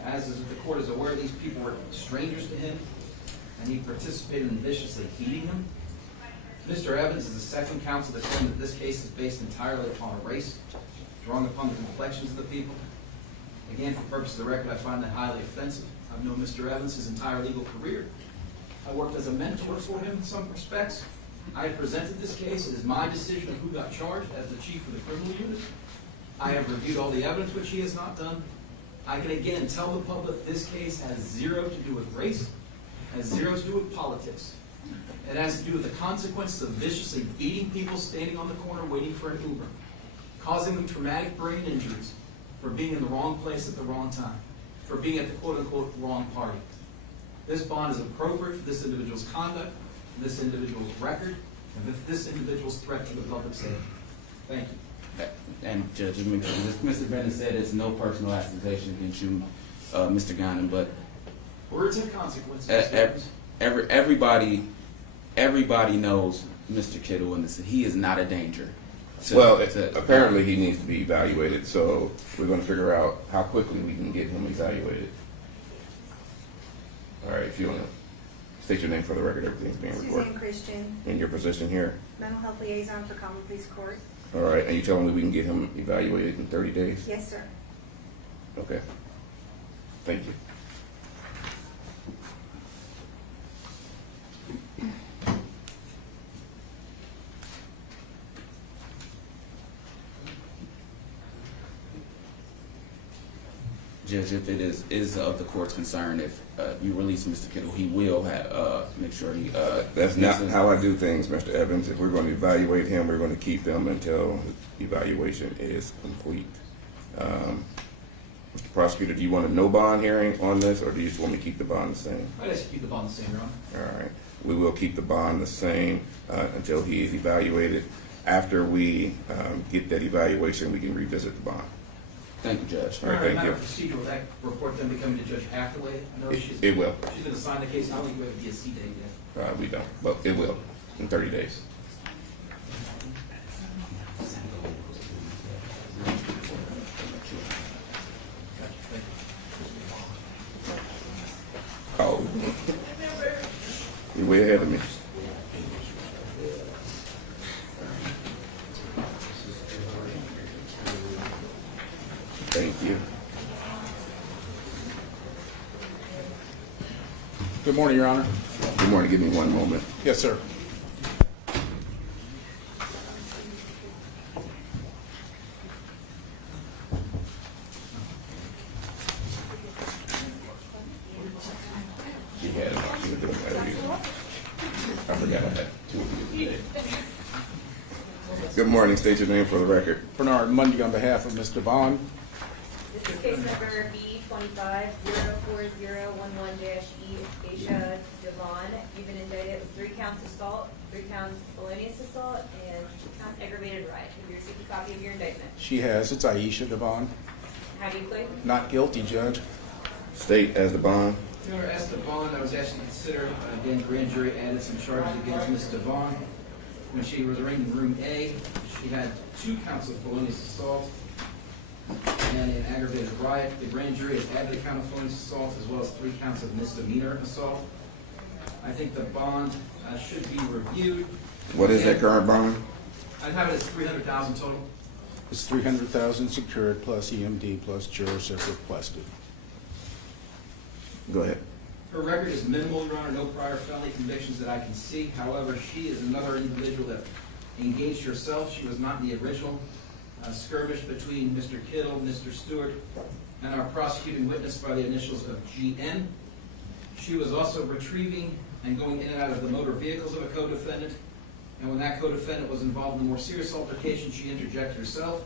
As the court is aware, these people were strangers to him, and he participated in viciously beating them. Mr. Evans is the second counsel that claimed that this case is based entirely upon a race, drawing upon the complexions of the people. Again, for purpose of the record, I find that highly offensive. I've known Mr. Evans his entire legal career. I worked as a mentor for him in some respects. I have presented this case. It is my decision of who got charged as the chief of the criminal unit. I have reviewed all the evidence, which he has not done. I can again tell the public this case has zero to do with race, has zero to do with politics. It has to do with the consequences of viciously beating people standing on the corner waiting for an Uber, causing them traumatic brain injuries for being in the wrong place at the wrong time, for being at the quote-unquote wrong party. This bond is appropriate for this individual's conduct, for this individual's record, and for this individual's threat to the public safety. Thank you. And Judge, as Mr. Vernon said, it's no personal accusation against you, Mr. Gannon, but Words have consequences. everybody knows Mr. Kittle, and he is not a danger. Apparently he needs to be evaluated, so we're going to figure out how quickly we can get him evaluated. All right, if you want to state your name for the record, everything's being recorded. Suzanne Christian, And your position here. mental health liaison for Common Police Court. All right, and you telling me we can get him evaluated in 30 days? Yes, sir. Okay. Thank you. Judge, if it is of the court's concern, if you release Mr. Kittle, he will make sure he. That's not how I do things, Mr. Evans. If we're going to evaluate him, we're going to keep him until the evaluation is complete. Mr. Prosecutor, do you want a no bond hearing on this, or do you just want me to keep the bond the same? I just keep the bond the same, Your Honor. All right. We will keep the bond the same until he is evaluated. After we get that evaluation, we can revisit the bond. Thank you, Judge. All right, As a thank matter you. of procedure, will that report then be coming to Judge Hathaway? I know It will. She's going to sign the case. I don't think we have a DSC date yet. We don't, but it will in 30 days. Oh, you're way ahead of me. Thank you. Good morning, Your Honor. Good morning. Give me one moment. Yes, sir. She had it. She was doing that. I forgot I had two of you. Good morning. State your name for the record. Bernard Mundy on behalf of Mr. Vaughn. This is case number B 25-04011-E, Aisha Devon. You've been indicted with 3 counts of assault, 3 counts felonious assault, and 2 counts aggravated riot. Have you received a copy of your indictment? She has. It's Aisha Devon. How do you plead? Not guilty, Judge. State as the bond. Your Honor, as to bond, I was asked to consider, again, grand jury added some charges against Ms. Devon. When she was arraigned in room A, she had 2 counts of felonious assault and an aggravated riot. The grand jury has added a count of felonious assault as well as 3 counts of misdemeanor assault. I think the bond should be reviewed. What is that current bond? I'd have it as $300,000 total. It's $300,000 secured plus EMD plus jurors if requested. Go ahead. Her record is minimal, Your Honor, no prior felony convictions that I can see. However, she is another individual that engaged herself. She was not in the original skirmish between Mr. Kittle, Mr. Stewart, and our prosecuting witness by the initials of GN. She was also retrieving and going in and out of the motor vehicles of a co-defendant. And when that co-defendant was involved in a more serious altercation, she interjected herself.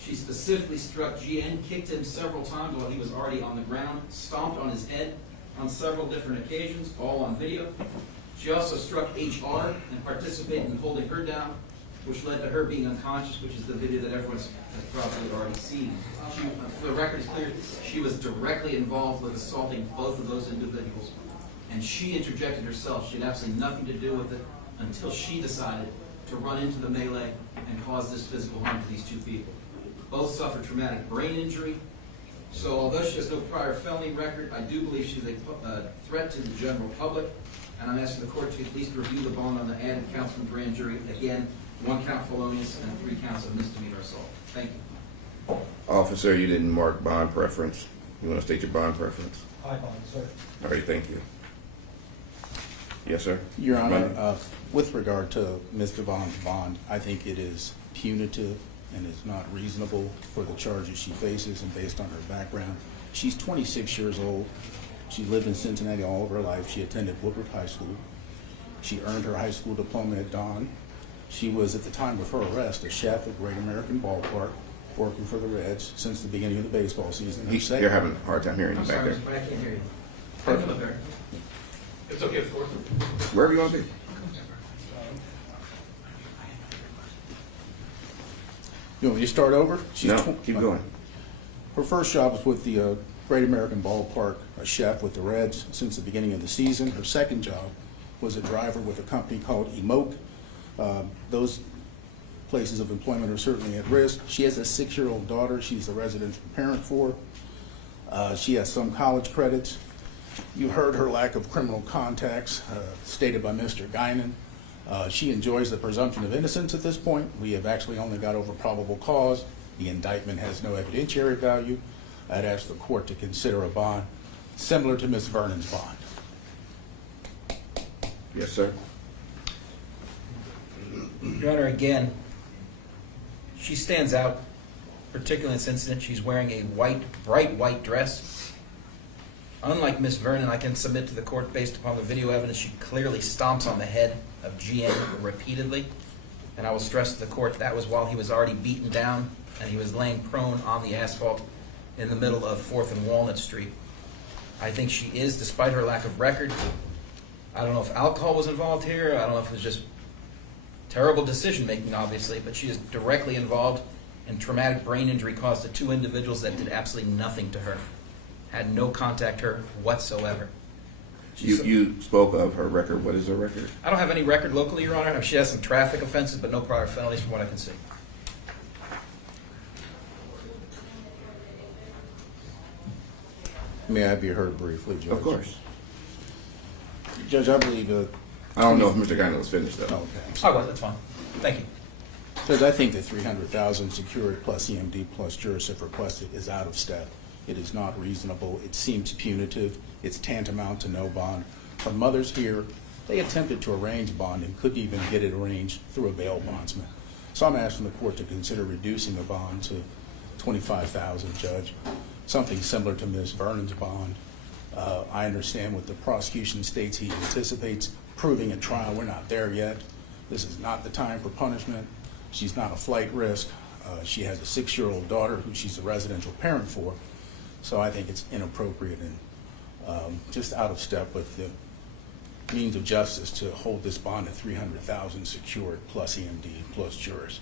She specifically struck GN, kicked him several times while he was already on the ground, stomped on his head on several different occasions, all on video. She also struck HR and participated in holding her down, which led to her being unconscious, which is the video that everyone's probably already seen. The record is clear, she was directly involved with assaulting both of those individuals. And she interjected herself. She had absolutely nothing to do with it until she decided to run into the melee and cause this physical harm to these 2 people. Both suffered traumatic brain injury. So although she has no prior felony record, I do believe she's a threat to the general public. And I'm asking the court to at least review the bond on the added counts from the grand jury. Again, 1 count felonious and 3 counts of misdemeanor assault. Thank you. Officer, you didn't mark bond preference. You want to state your bond preference? I bond, sir. All right, thank you. Yes, sir. Your Honor, with regard to Ms. Devon's bond, I think it is punitive and is not reasonable for the charges she faces and based on her background. She's 26 years old. She lived in Cincinnati all of her life. She attended Woodward High School. She earned her high school diploma at Dawn. She was, at the time of her arrest, a chef at Great American Ballpark, working for the Reds since the beginning of the baseball season. You're having a hard time hearing you I'm back sorry, there. Mr. Brad, I can't hear you. Perfect. Come up there. It's okay, of course. Wherever you want to be. You want me to start over? No, keep going. Her first job was with the Great American Ballpark, a chef with the Reds since the beginning of the season. Her second job was a driver with a company called Emoke. Those places of employment are certainly at risk. She has a 6-year-old daughter she's the residential parent for. She has some college credits. You heard her lack of criminal contacts stated by Mr. Guinan. She enjoys the presumption of innocence at this point. We have actually only got over probable cause. The indictment has no evidentiary value. I'd ask the court to consider a bond similar to Ms. Vernon's bond. Yes, sir. Your Honor, again, she stands out, particularly in this incident. She's wearing a bright white dress. Unlike Ms. Vernon, I can submit to the court based upon the video evidence, she clearly stomps on the head of GM repeatedly. And I will stress to the court that was while he was already beaten down and he was laying prone on the asphalt in the middle of 4th and Walnut Street. I think she is, despite her lack of record. I don't know if alcohol was involved here. I don't know if it was just terrible decision-making, obviously, but she is directly involved in traumatic brain injury caused to 2 individuals that did absolutely nothing to her, had no contact her whatsoever. You spoke of her record. What is her record? I don't have any record locally, Your Honor. She has some traffic offenses, but no prior felonies from what I can see. May I be heard briefly, Judge? Of course. Judge, I believe I don't know if Mr. Gaino was finished, though. okay. Oh, well, that's fine. Thank you. Judge, I think the $300,000 secured plus EMD plus jurors if requested is out of step. It is not reasonable. It seems punitive. It's tantamount to no bond. Her mother's here. They attempted to arrange bond and couldn't even get it arranged through a bail bondsman. So I'm asking the court to consider reducing the bond to $25,000, Judge. Something similar to Ms. Vernon's bond. I understand what the prosecution states he anticipates proving at trial. We're not there yet. This is not the time for punishment. She's not a flight risk. She has a 6-year-old daughter who she's a residential parent for. So I think it's inappropriate and just out of step with the means of justice to hold this bond at $300,000 secured plus EMD plus jurors.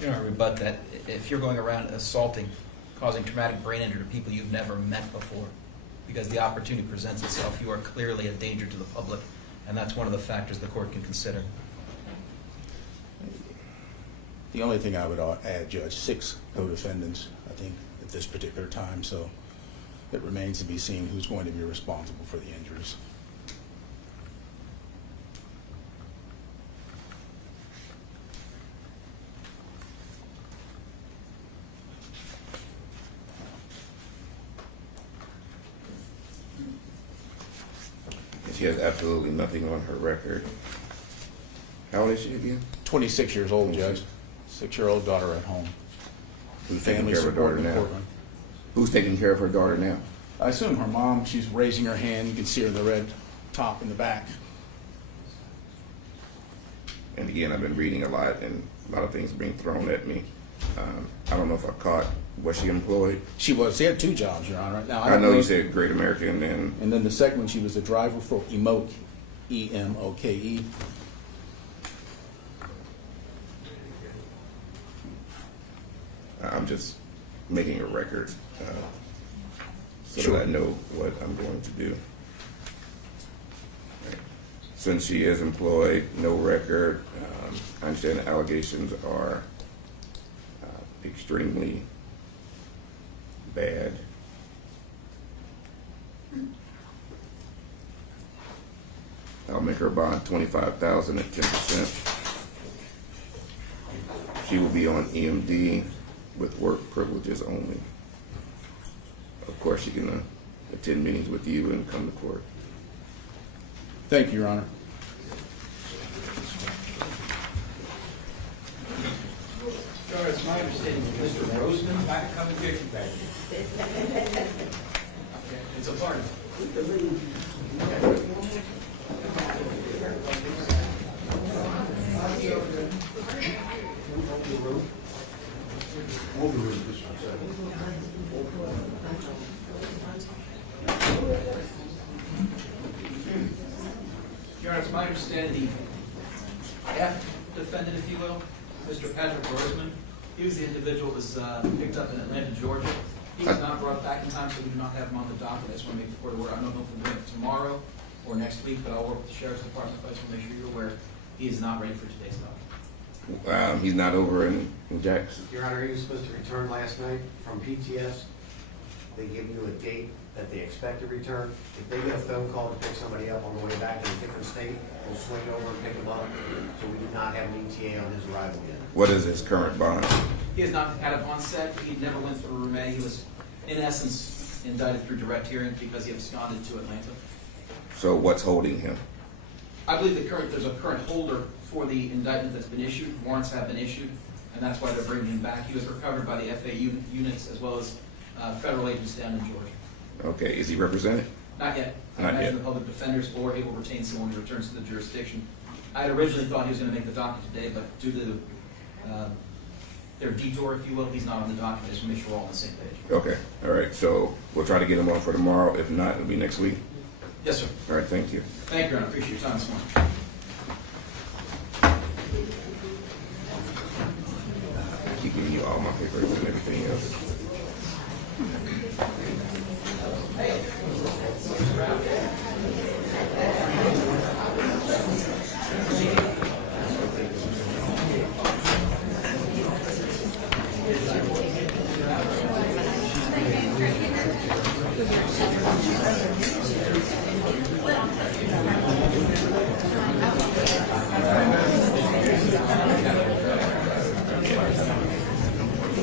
You don't rebut that if you're going around assaulting, causing traumatic brain injury to people you've never met before, because the opportunity presents itself, you are clearly a danger to the public, and that's one of the factors the court can consider. The only thing I would add, Judge, 6 co-defendants, I think, at this particular time, so it remains to be seen who's going to be responsible for the injuries. She has absolutely nothing on her record. How old is she again? 26 years old, Judge. 6-year-old daughter at home. Who's taking Family care of her support daughter in now? Portland. Who's taking care of her daughter now? I assume her mom, she's raising her hand. You can see her in the red top in the back. And again, I've been reading a lot, and a lot of things being thrown at me. I don't know if I caught, was she employed? She had 2 jobs, Your Honor. Now, I know you said Great American, And then the second one, she was a driver for Emoke, E-M-O-K-E. I'm just making a record so Sure. that I know what I'm going to do. Right. Since she is employed, no record, I understand the allegations are extremely bad. I'll make her bond $25,000 at 10%. She will be on EMD with work privileges only. Of course, she can attend meetings with you and come to court. Thank you, Your Honor. Your Honor, it's my understanding that Mr. Roseman might come and get you back. It's a pardon. Your Honor, it's my understanding the F defendant, if you will, Mr. Patrick Roseman, he was the individual that was picked up in Atlanta, Georgia. He was not brought back in time, so we do not have him on the docket. I just want to make the court aware. I don't know if we're doing it tomorrow or next week, but I'll work with the Sheriff's Department. I just want to make sure you're aware he is not ready for today's docket. He's not over in Jackson. Your Honor, he was supposed to return last night from PTS. They give you a date that they expect to return. If they get a phone call to pick somebody up on the way back in a different state, they'll swing over and pick them up. So we do not have an ETA on his arrival yet. What is his current bond? He has not had a bond set. He never went through Rumay. He was, in essence, indicted through direct hearing because he absconded to Atlanta. So what's holding him? I believe there's a current holder for the indictment that's been issued. Warrants have been issued, and that's why they're bringing him back. He was recovered by the FAU units as well as federal agents down in Georgia. Okay, is he represented? Not yet. I Not imagine yet. the public defenders or he will retain someone who returns to the jurisdiction. I had originally thought he was going to make the docket today, but due to their detour, if you will, he's not on the docket. Just to make sure we're all on the same page. Okay, all right, so we'll try to get him on for tomorrow. If not, it'll be next week. Yes, sir. All right, thank you. Thank you, Your Honor. Appreciate your time this morning. I keep giving you all my papers and everything else.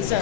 Sir.